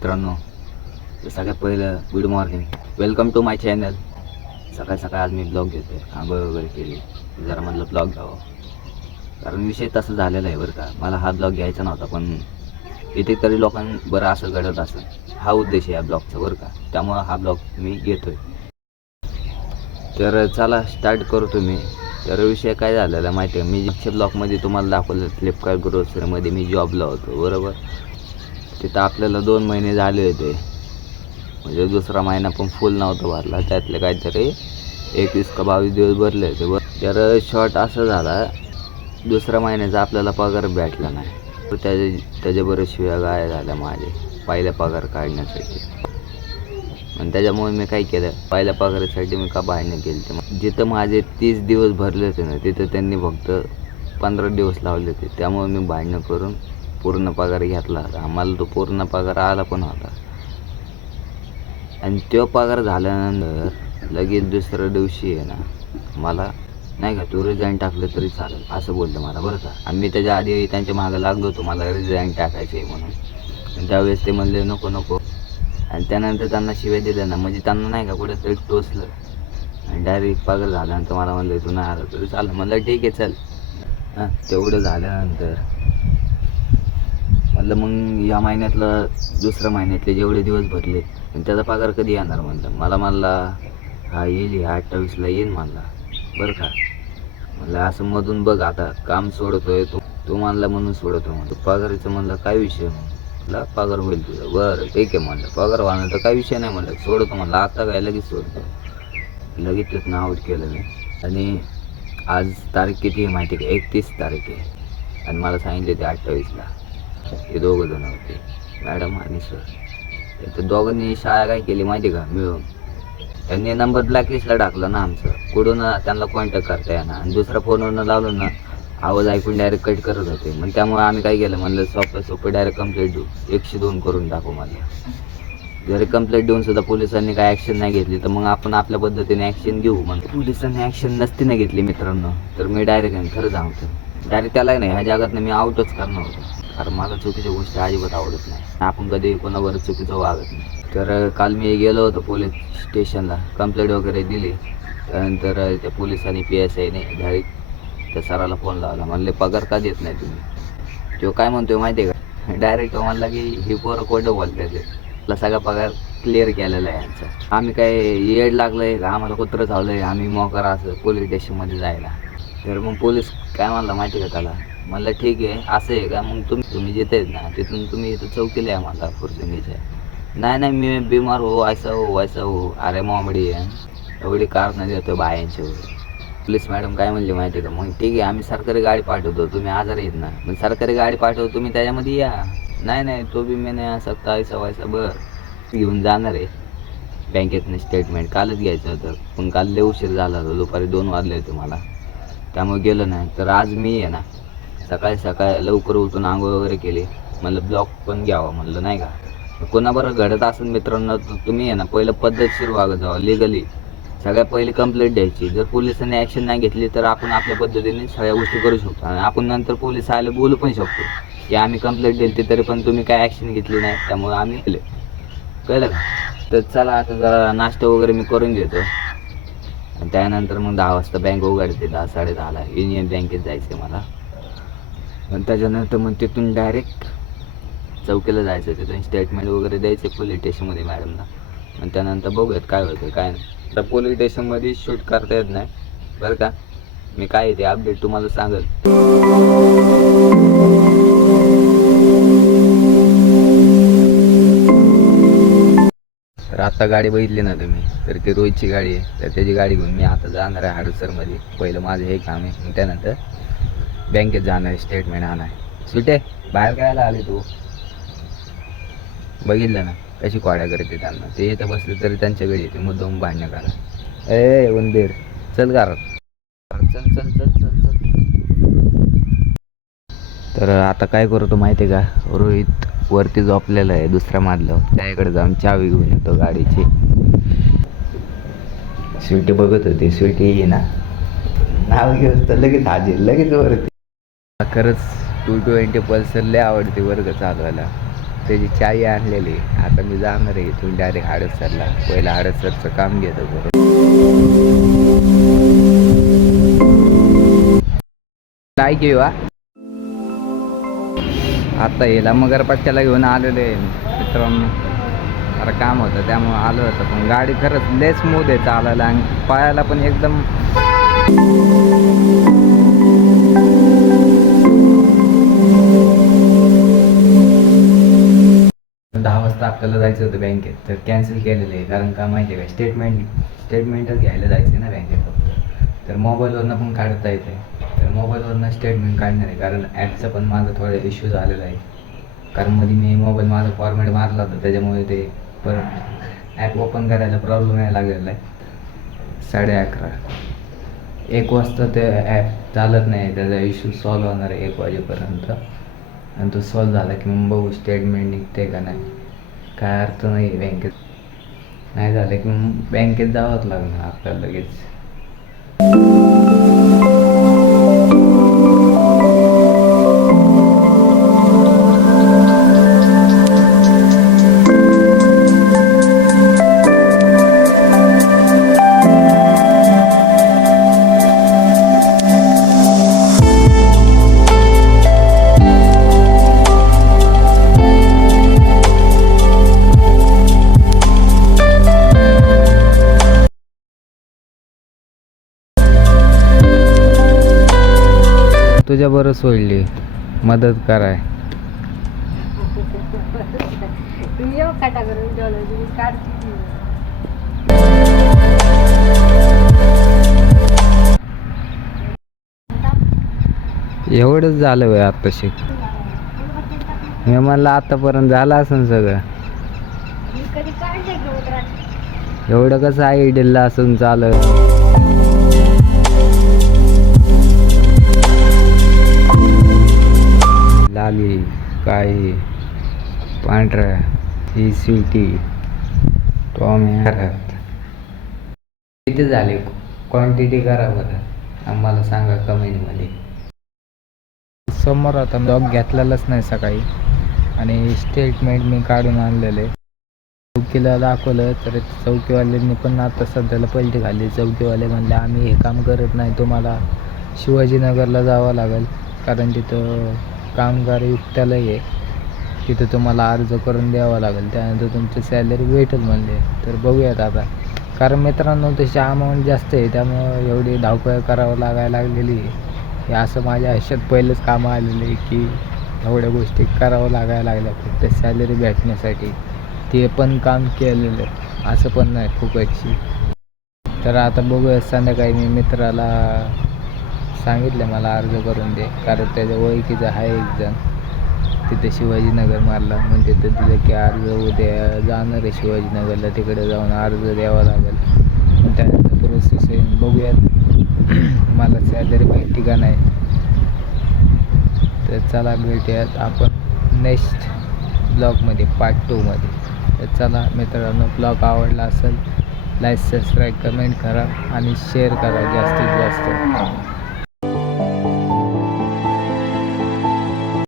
मित्रांनो तर सगळ्यात पहिलं good morning welcome to my channel सकाळ सकाळ आज मी ब्लॉग घेतोय. आंघोळ वगैरे केली. जरा म्हटलं ब्लॉग घ्यावं कारण विषय तसं झालेला आहे बरं का. मला हा ब्लॉग घ्यायचा नव्हता पण इथे तरी लोकां बरं असं घडत असं. हा उद्देश आहे या ब्लॉगचा बरं का. त्यामुळं हा ब्लॉग मी घेतोय. तर चला स्टार्ट करतो मी तर विषय काय झालेला आहे माहिती आहे मी जिथे ब्लॉगमध्ये तुम्हाला दाखवलं फ्लिपकार्ट ग्रोसरीमध्ये मी जॉबला होतो. बरोबर? तिथं आपल्याला दोन महिने झाले होते. म्हणजे दुसरा महिना पण फुल नव्हता भरला. त्यातले काहीतरी एकवीस का बावीस दिवस भरले होते. तर शॉर्ट असं झाला दुसऱ्या महिन्याचा आपल्याला पगार भेटला नाही. तर त्याच्या त्याच्या बरेच शिव्या गाय झाल्या माझे पहिल्या पगार काढण्यासाठी. आणि त्याच्यामुळे मी काय केलं पहिल्या पगारासाठी मी का बाहेर केली गेले. ते जिथं माझे तीस दिवस भरले होते ना तिथं त्यांनी फक्त पंधरा दिवस लावले होते. त्यामुळे मी भांडणं करून पूर्ण पगार घेतला होता आम्हाला तो पूर्ण पगार आला पण होता. आणि तो पगार झाल्यानंतर लगेच दुसऱ्या दिवशी आहे ना मला नाही का तू रिझाईन टाकलं तरी चालेल असं बोललं मला बरं का. आणि मी त्याच्या आधी त्यांच्या मागं लागलो होतो मला रिझाईन टाकायचं आहे म्हणून. त्यावेळेस ते म्हणले नको नको. आणि त्यानंतर त्यांना शिव्या दिल्या ना म्हणजे त्यांना नाही का कुठेतरी टोचलं. आणि डायरेक्ट पगार झाल्यानंतर मला म्हणलं तू नाही आला तरी चालेल. म्हणलं ठीक आहे चल. हां तेवढं झाल्यानंतर म्हणलं मग या महिन्यातलं दुसऱ्या महिन्यातले जेवढे दिवस भरले आणि त्याचा पगार कधी येणार? म्हणलं मला म्हणला हा येईल ह्या अठ्ठावीसला येईल म्हणला बरं का. म्हणलं असं मधून बघ आता काम सोडतोय तू तू म्हणला म्हणून सोडतो म्हणतो पगाराचं म्हणलं काय विषय? म्हणला पगार होईल तुझं. बरं ठीक आहे म्हणलं पगार व्हायला तर काही विषय नाही म्हणलं सोडतो म्हणलं आता काय लगेच सोडतो. लगेच त्यातनं आउट केलं मी. आणि आज तारीख किती आहे माहिती आहे का? एकतीस तारीख आहे. आणि मला सांगितले ते अठ्ठावीसला. हे दोघं जण होते. मॅडम आणि सर. तर दोघांनी शाळा काय केली माहिती आहे का? मिळून. त्यांनी नंबर ब्लॅकलिस्टला टाकला ना आमचं. कुठून त्यांना कॉन्टॅक्ट करता येणार? आणि दुसऱ्या फोनवरनं लावलं ना आवाज ऐकून डायरेक्ट कट करत होते. मग त्यामुळे आम्ही काय केलं? म्हणलं सोपं सोपं डायरेक्ट कंप्लेंट देऊ. एकशे दोन करून टाकू मला. जरी कंप्लेंट देऊन सुद्धा पोलिसांनी काय ॲक्शन नाही घेतली तर मग आपण आपल्या पद्धतीने ॲक्शन घेऊ. मग पोलिसांनी ॲक्शन नसती नाही घेतली मित्रांनो. तर मी डायरेक्ट खरं सांगतो. डायरेक्ट त्याला नाही ह्या जगात मी आउटच करणार होतो. कारण मला चुकीच्या गोष्टी अजिबात आवडत नाही. आपण कधी कोणावर चुकीचं वागत नाही. तर काल मी गेलो होतो पोलीस स्टेशनला. कंप्लेंट वगैरे दिली. त्यानंतर त्या पोलिसांनी पी एस आयने डायरेक्ट त्या सराला फोन लावला. म्हणले पगार का देत नाही तुम्ही? तो काय म्हणतोय माहिती आहे का डायरेक्ट म्हणला की हे पोरं खोटं बोलते ते सगळा पगार क्लिअर केलेला आहे यांचा. आम्ही काय येड लागलंय का? आम्हाला कुत्रं चावलंय? आम्ही मोकार असं पोलीस स्टेशनमध्ये जायला. तर मग पोलीस काय म्हणला माहिती का त्याला? म्हणलं ठीक आहे असं आहे का? मग तुम्ही तुम्ही जिथे आहेत ना तिथून तुम्ही इथं चौकीला आहे मला फुरसंगीच्या. नाही नाही मी बिमार हो असं हो वैसा हो. अरे मॉमडी आहे एवढी कार नाही देतो बायांची. वगैरे पोलीस मॅडम काय म्हणली माहिती आहे का? मग ठीक आहे आम्ही सरकारी गाडी पाठवतो तुम्ही आजारी येत ना. मग सरकारी गाडी पाठवतो तुम्ही त्याच्यामध्ये या. नाही नाही तो बी मी नाही सकता ऐसा वैसा बरं. घेऊन जाणार आहे. बँकेतनं स्टेटमेंट कालच घ्यायचं होतं पण काल लय उशीर झाला होता दुपारी दोन वाजले होते मला. त्यामुळे गेलो नाही तर आज मी आहे ना सकाळी सकाळी लवकर उठून आंघोळ वगैरे केली. म्हणलं ब्लॉक पण घ्यावा म्हणलं नाही का? कोणाबरोबर घडत असेल मित्रांनो तर तुम्ही आहे ना. पहिलं पद्धतशीर वागत जावा लिगली सगळ्यात पहिले कंप्लेंट द्यायची. जर पोलिसांनी ॲक्शन नाही घेतली तर आपण आपल्या पद्धतीने सगळ्या गोष्टी करू शकतो. आणि आपण नंतर पोलीस आले बोलू पण शकतो. की आम्ही कंप्लेंट दिली तरी पण तुम्ही काय ॲक्शन घेतली नाही. त्यामुळे आम्ही केले. कळलं का? तर चला आता जरा नाश्ता वगैरे मी करून घेतो. आणि त्यानंतर मग दहा वाजता बँक उघडते. दहा साडे दहाला. युनियन बँकेत जायचं आहे मला. आणि त्याच्यानंतर मग तिथून डायरेक्ट चौकीला जायचं तिथून स्टेटमेंट वगैरे द्यायचे पोलीस स्टेशनमध्ये मॅडमला आणि त्यानंतर बघूयात काय होतं काय नाही. तर पोलीस स्टेशनमध्ये शूट करता येत नाही. बरं का? मी काय आहे ते अपडेट तुम्हाला सांगेल. तर आता गाडी बघितली ना तुम्ही तर ती रोहितची गाडी आहे. तर त्याची गाडी घेऊन मी आता जाणार आहे हडसरमध्ये पहिलं माझं हे काम आहे. मग त्यानंतर बँकेत जाणं आहे स्टेटमेंट आणा आहे सुटे बाहेर कायला आले तू। बघितलं ना कशी कॉड्या करते त्यांना. ते इथं बसले तरी त्यांच्याकडे येते मुद्दाम भांडणं करा ए उंदीर चल घरात. चल चल चल चल चल तर आता काय करतो माहिती आहे का? रोहित वरती झोपलेला आहे दुसऱ्या माजल्यावर त्याकडे जाऊन चावी घेऊन येतो गाडीची. स्वीटी बघत होती स्वीटी ये ना नाव घेऊन तर लगेच हाजीर लगेच वरती. खरंच टू ट्वेंटी पल्सर लय आवडते वर्ग चालवायला. त्याची चाय आणलेली. आता मी जाणार आहे इथून डायरेक्ट हडसरला. पहिला हडसरचं काम घेतो बरोबर काय घेऊ आता हिला मगर पट्ट्याला घेऊन आलेलो आहे मित्रांनो. अरे काम होतं त्यामुळं आलं होतं. पण गाडी खरंच लय स्मूथ आहे चालायला आणि पायाला पण एकदम आपल्याला जायचं होतं बँकेत. तर कॅन्सल केलेलं आहे. कारण का माहिती आहे का? स्टेटमेंट स्टेटमेंटच घ्यायला जायचं आहे ना बँकेत तर मोबाईलवरनं पण काढता येते तर मोबाईलवरनं स्टेटमेंट काढणार आहे. कारण ॲपचा पण माझा थोडा इश्यू झालेला आहे. कारण मध्ये मी मोबाईल माझा फॉर्मॅट मारला होता. त्याच्यामुळे ते परत ॲप ओपन करायला प्रॉब्लेम यायला लागलेला आहे. साडे अकरा. एक वाजता ते ॲप चालत नाही. त्याचा इश्यू सॉल्व होणार आहे एक वाजेपर्यंत. आणि तो सॉल्व झाला की मग बघू स्टेटमेंट निघते का नाही. काय अर्थ नाही बँकेत नाही झालं की मग बँकेत जावंच लागणार आपल्याला लगेच. तुझ्या बरं सोडली. मदत कराय. ती. एवढंच झालं वय आत्ताशी मी म्हणलं आतापर्यंत झालं असेल सगळं. एवढं कसं आहे डिल्ला असून चालत. लाली काळी पांढऱ्या ही स्वीटी टॉमॅरत किती झाले? क्वांटिटी करा बरं. आम्हाला सांगा कमेंटमध्ये. समोर आता डॉग घेतलेलाच नाही सकाळी. आणि स्टेटमेंट मी काढून आणलेले. चौकीला दाखवलं तर चौकीवाल्यांनी पण आता सध्याला पलटी घाली चौकीवाले म्हणले आम्ही हे काम करत नाही तुम्हाला शिवाजीनगरला जावं लागेल. कारण तिथं कामगार युक्तालय आहे. तिथं तुम्हाला अर्ज करून द्यावा लागेल. त्यानंतर तुमची सॅलरी भेटेल म्हणजे तर बघूयात आता. कारण मित्रांनो तशी अमाऊंट जास्त आहे. त्यामुळं एवढी धावपळ करावं लागायला लागलेली आहे. हे असं माझ्या आयुष्यात पहिलंच कामं आलेलं आहे की एवढ्या गोष्टी करावं लागायला लागल्या. फक्त सॅलरी भेटण्यासाठी. ते पण काम केलेलं आहे. असं पण नाही खूपच तर आता बघूया संध्याकाळी मी मित्राला सांगितलं मला अर्ज करून दे कारण त्याच्या ओळखीचं आहे एक जण. तिथे शिवाजीनगर मारला. म्हणजे तिथं दिलं की अर्ज उद्या जाणार आहे शिवाजीनगरला. तिकडे जाऊन अर्ज द्यावा लागेल. मग त्यानंतर प्रोसेस आहे बघूयात. मला सॅलरी भेटली ठिकाण आहे तर चला भेटूयात आपण नेक्स्ट ब्लॉगमध्ये पार्ट टूमध्ये तर चला मित्रांनो ब्लॉग आवडला असेल लाईक सबस्क्राईब कमेंट करा आणि शेअर करा जास्तीत जास्त.